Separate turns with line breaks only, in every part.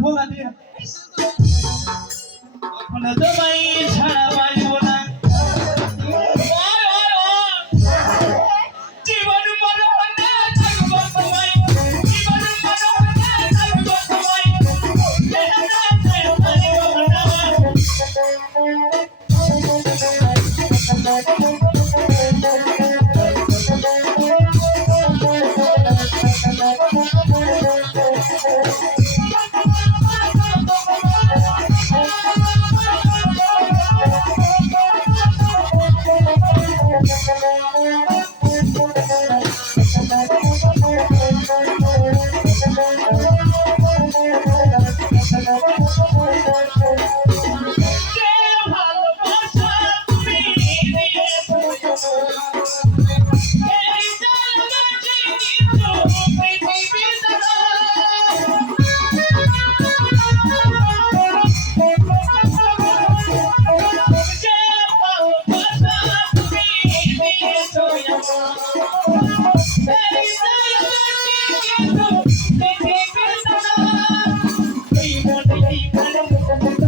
ভোলা দিয়ে কখনো তোমায় ছাড়া বাজা Thank you.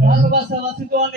ভালোবাসা বাসি তো অনেক